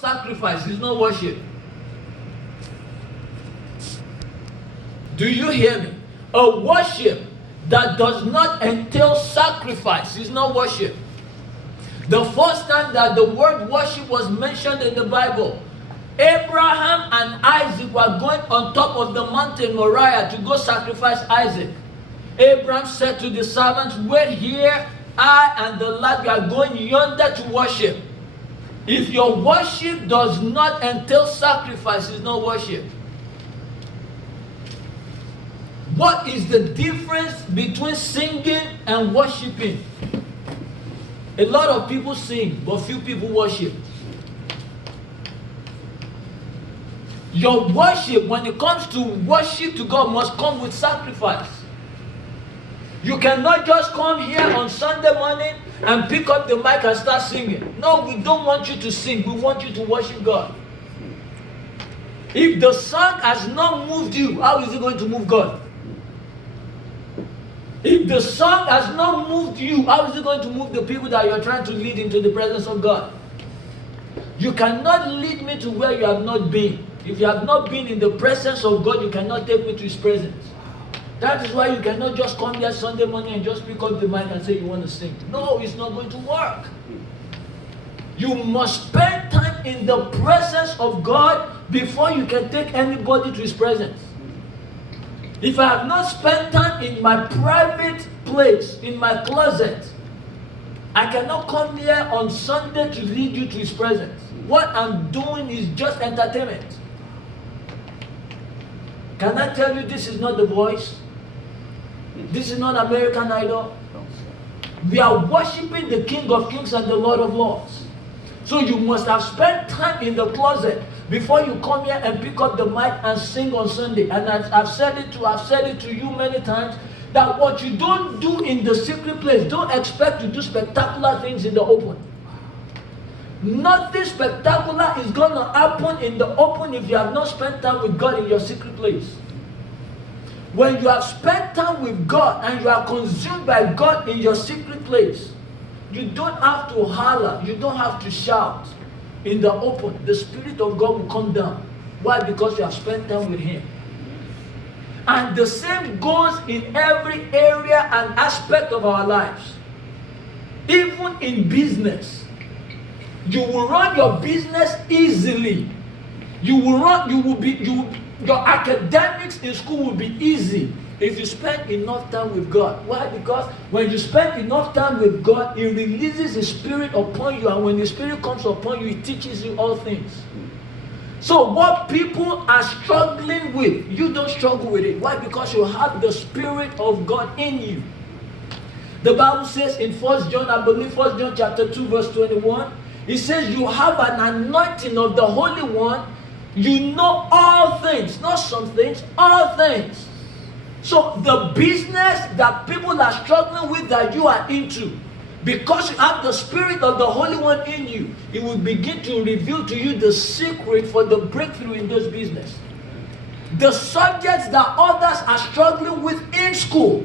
sacrifice is not worship. Do you hear me? A worship that does not entail sacrifice is not worship. The first time that the word worship was mentioned in the Bible, Abraham and Isaac were going on top of the mountain Moriah to go sacrifice Isaac. Abraham said to the servants, "Wait here, I and the lad we are going yonder to worship." If your worship does not entail sacrifice, it's not worship. What is the difference between singing and worshiping? A lot of people sing, but few people worship. Your worship, when it comes to worship to God, must come with sacrifice. You cannot just come here on Sunday morning and pick up the mic and start singing. No, we don't want you to sing. We want you to worship God. If the song has not moved you, how is it going to move God? If the song has not moved you, how is it going to move the people that you are trying to lead into the presence of God? You cannot lead me to where you have not been. If you have not been in the presence of God, you cannot take me to His presence. That is why you cannot just come here Sunday morning and just pick up the mic and say you want to sing. No, it's not going to work. You must spend time in the presence of God before you can take anybody to His presence. If I have not spent time in my private place, in my closet, I cannot come here on Sunday to lead you to His presence. What I'm doing is just entertainment. Can I tell you this is not The Voice? This is not American Idol. We are worshiping the King of Kings and the Lord of Lords. So you must have spent time in the closet before you come here and pick up the mic and sing on Sunday. And I've said it to you many times, that what you don't do in the secret place, don't expect to do spectacular things in the open. Nothing spectacular is going to happen in the open if you have not spent time with God in your secret place. When you have spent time with God and you are consumed by God in your secret place, you don't have to holler, you don't have to shout. In the open, the Spirit of God will come down. Why? Because you have spent time with Him. And the same goes in every area and aspect of our lives. Even in business, you will run your business easily. Your academics in school will be easy if you spend enough time with God. Why? Because when you spend enough time with God, He releases His Spirit upon you, and when His Spirit comes upon you, He teaches you all things. So what people are struggling with, you don't struggle with it. Why? Because you have the Spirit of God in you. The Bible says in 1 John, I believe 1 John chapter 2 verse 21, it says you have an anointing of the Holy One. You know all things, not some things, all things. So the business that people are struggling with that you are into, because you have the Spirit of the Holy One in you, it will begin to reveal to you the secret for the breakthrough in this business. The subjects that others are struggling with in school,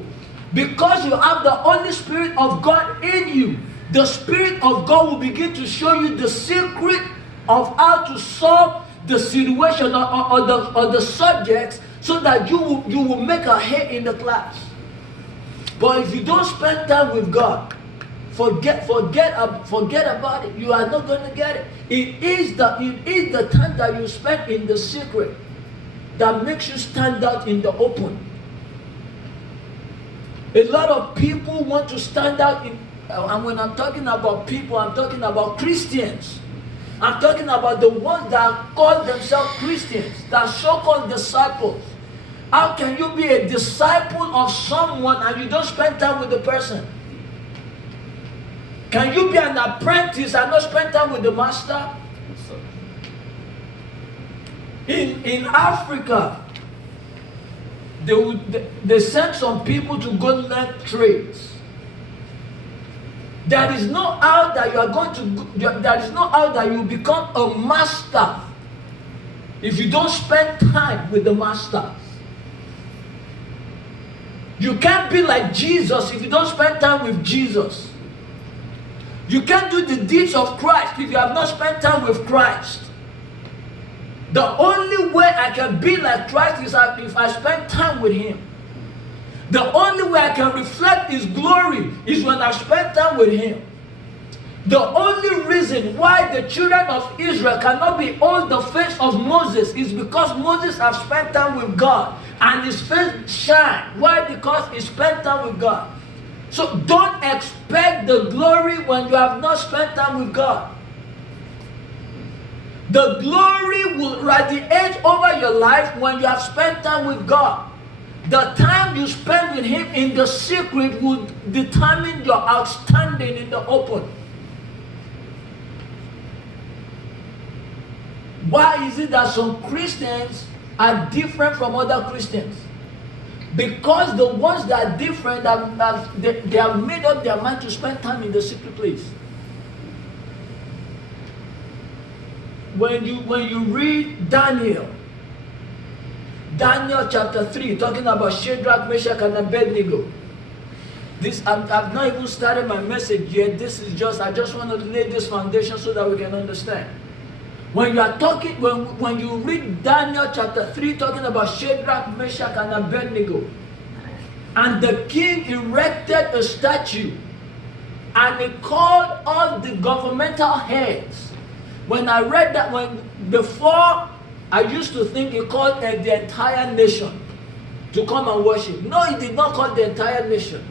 because you have the Holy Spirit of God in you, the Spirit of God will begin to show you the secret of how to solve the situation or the subjects, so that you will make a head in the class. But if you don't spend time with God, forget about it. You are not going to get it. It is the time that you spend in the secret that makes you stand out in the open. A lot of people want to stand out and when I'm talking about people, I'm talking about Christians. I'm talking about the ones that call themselves Christians, that so-called disciples. How can you be a disciple of someone and you don't spend time with the person? Can you be an apprentice and not spend time with the master? In Africa, they send some people to go learn trades. There is no how that you are going to. There is no how that you become a master if you don't spend time with the master. You can't be like Jesus if you don't spend time with Jesus. You can't do the deeds of Christ if you have not spent time with Christ. The only way I can be like Christ is if I spend time with Him. The only way I can reflect His glory is when I spend time with Him. The only reason why the children of Israel cannot behold the face of Moses is because Moses has spent time with God and his face shine. Why? Because he spent time with God. So don't expect the glory when you have not spent time with God. The glory will radiate over your life when you have spent time with God. The time you spend with Him in the secret will determine your outstanding in the open. Why is it that some Christians are different from other Christians? Because the ones that are different, they have made up their mind to spend time in the secret place. When you read Daniel chapter 3, talking about Shadrach, Meshach, and Abednego. I've not even started my message yet. I just want to lay this foundation so that we can understand. When you read Daniel chapter 3, talking about Shadrach, Meshach, and Abednego, and the king erected a statue, and he called all the governmental heads. When I read that, before I used to think he called the entire nation to come and worship. No, he did not call the entire nation.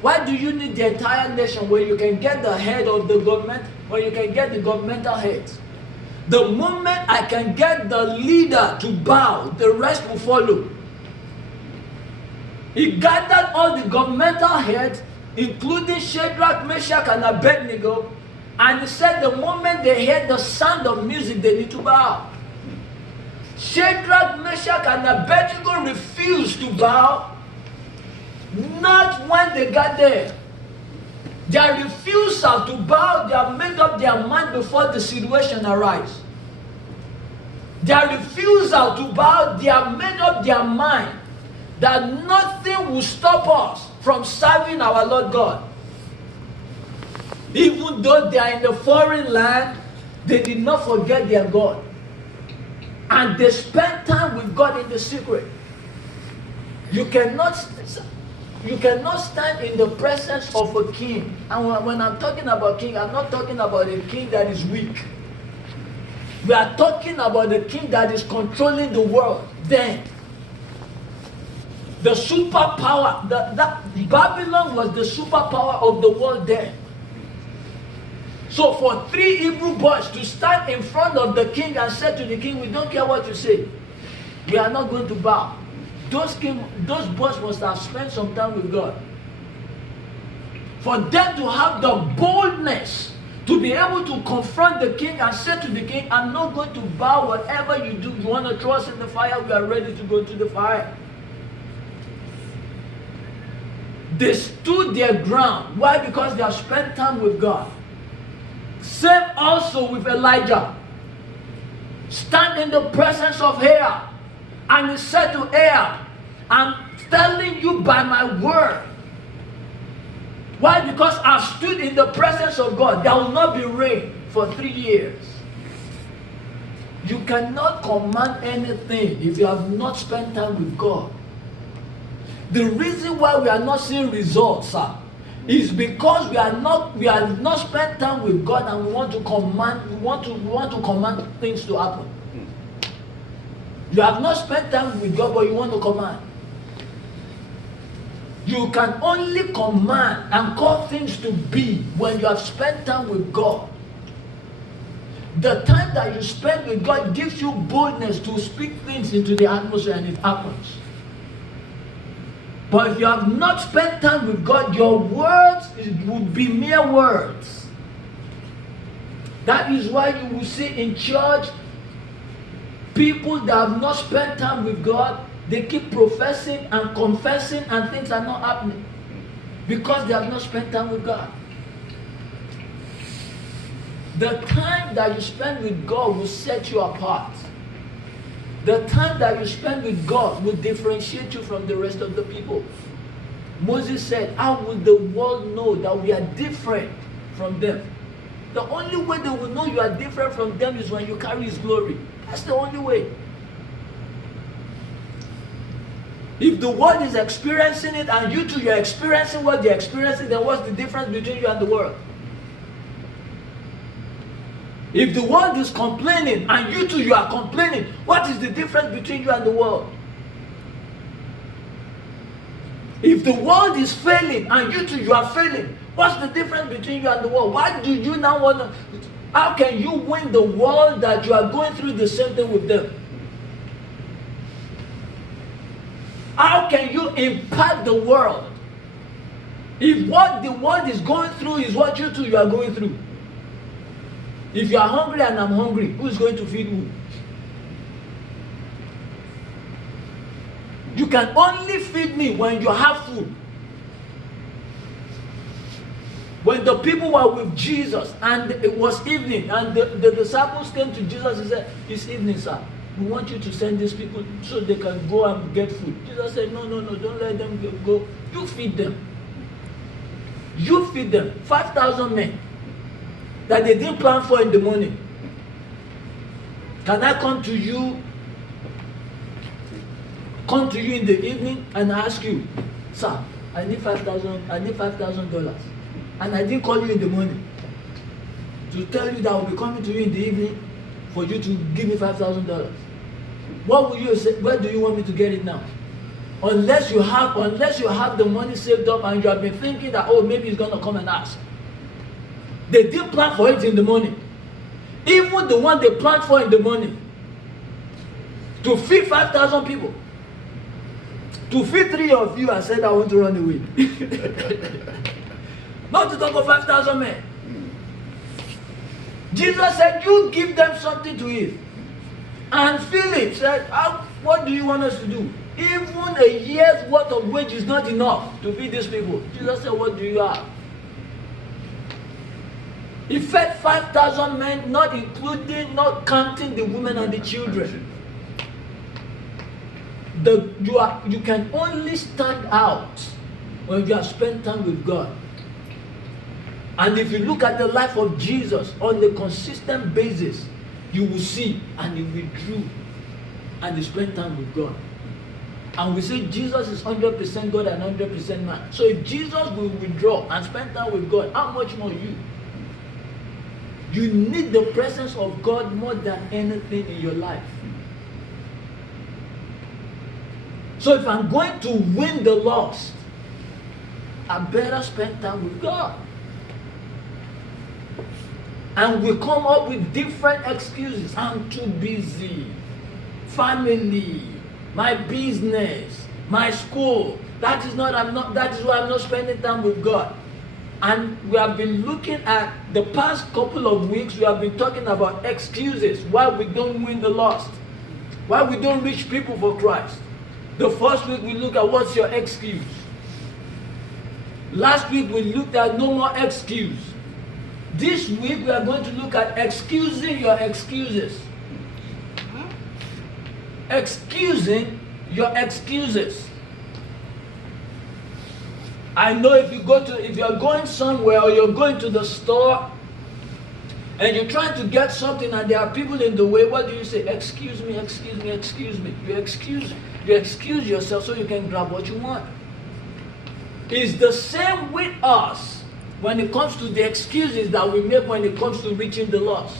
Why do you need the entire nation when you can get the head of the government, when you can get the governmental heads? The moment I can get the leader to bow, the rest will follow. He gathered all the governmental heads, including Shadrach, Meshach, and Abednego, and he said the moment they heard the sound of music, they need to bow. Shadrach, Meshach, and Abednego refused to bow, not when they got there. Their refusal to bow, they have made up their mind before the situation arises. Their refusal to bow, they have made up their mind that nothing will stop us from serving our Lord God. Even though they are in a foreign land, they did not forget their God. And they spent time with God in the secret. You cannot stand in the presence of a king. And when I'm talking about king, I'm not talking about a king that is weak. We are talking about a king that is controlling the world. Then, the superpower, Babylon was the superpower of the world then. So for 3 Hebrew boys to stand in front of the king and say to the king, we don't care what you say, we are not going to bow. Those boys must have spent some time with God. For them to have the boldness to be able to confront the king and say to the king, I'm not going to bow. Whatever you do, you want to throw us in the fire, we are ready to go to the fire. They stood their ground. Why? Because they have spent time with God. Same also with Elijah. Stand in the presence of Ahab. And he said to Ahab, I'm telling you by my word. Why? Because I've stood in the presence of God. There will not be rain for 3 years. You cannot command anything if you have not spent time with God. The reason why we are not seeing results, is because we have not spent time with God, and we want to command things to happen. You have not spent time with God, but you want to command. You can only command and call things to be when you have spent time with God. The time that you spend with God gives you boldness to speak things into the atmosphere, and it happens. But if you have not spent time with God, your words would be mere words. That is why you will see in church people that have not spent time with God, they keep professing and confessing and things are not happening because they have not spent time with God. The time that you spend with God will set you apart. The time that you spend with God will differentiate you from the rest of the people. Moses said, how will the world know that we are different from them. The only way they will know you are different from them is when you carry His glory. That's the only way. If the world is experiencing it and you too you are experiencing what they're experiencing, then what's the difference between you and the world? If the world is complaining and you too you are complaining, what is the difference between you and the world? If the world is failing and you too you are failing, what's the difference between you and the world? Why do you now want to... How can you win the world that you are going through the same thing with them? How can you impact the world if what the world is going through is what you too you are going through? If you are hungry and I'm hungry, who is going to feed who? You can only feed me when you have food. When the people were with Jesus and it was evening and the disciples came to Jesus and said, it's evening, sir. We want you to send these people so they can go and get food. Jesus said, no, don't let them go. You feed them. You feed them. 5,000 men that they didn't plan for in the morning. Can I come to you in the evening and ask you, sir, I need $5,000. And I didn't call you in the morning to tell you that I will be coming to you in the evening for you to give me $5,000. What will you say? Where do you want me to get it now? Unless you have the money saved up and you have been thinking that, oh, maybe he's gonna come and ask. They didn't plan for it in the morning. Even the one they planned for in the morning, to feed 5,000 people, to feed 3 of you, I said I want to run away. Not to talk of 5,000 men. Jesus said, you give them something to eat. And Philip said, what do you want us to do? Even a year's worth of wage is not enough to feed these people. Jesus said, what do you have? He fed 5,000 men, not counting the women and the children. You can only stand out when you have spent time with God. And if you look at the life of Jesus on a consistent basis, you will see, and he withdrew and he spent time with God. And we say Jesus is 100% God and 100% man. So if Jesus will withdraw and spend time with God, how much more you? You need the presence of God more than anything in your life. So if I'm going to win the lost, I better spend time with God. And we come up with different excuses. I'm too busy. Family, my business, my school. That is why I'm not spending time with God. And we have been looking at the past couple of weeks, we have been talking about excuses, why we don't win the lost, why we don't reach people for Christ. The first week we looked at what's your excuse. Last week we looked at no more excuse. This week we are going to look at excusing your excuses. Excusing your excuses. I know if you're going somewhere or you're going to the store and you're trying to get something and there are people in the way, what do you say? Excuse me, excuse me, excuse me. You excuse yourself so you can grab what you want. It's the same with us when it comes to the excuses that we make when it comes to reaching the lost.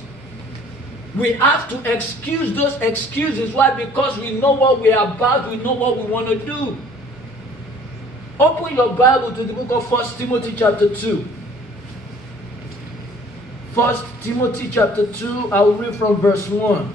We have to excuse those excuses. Why? Because we know what we are about, we know what we want to do. Open your Bible to the book of 1 Timothy chapter 2. 1 Timothy chapter 2, I will read from verse 1.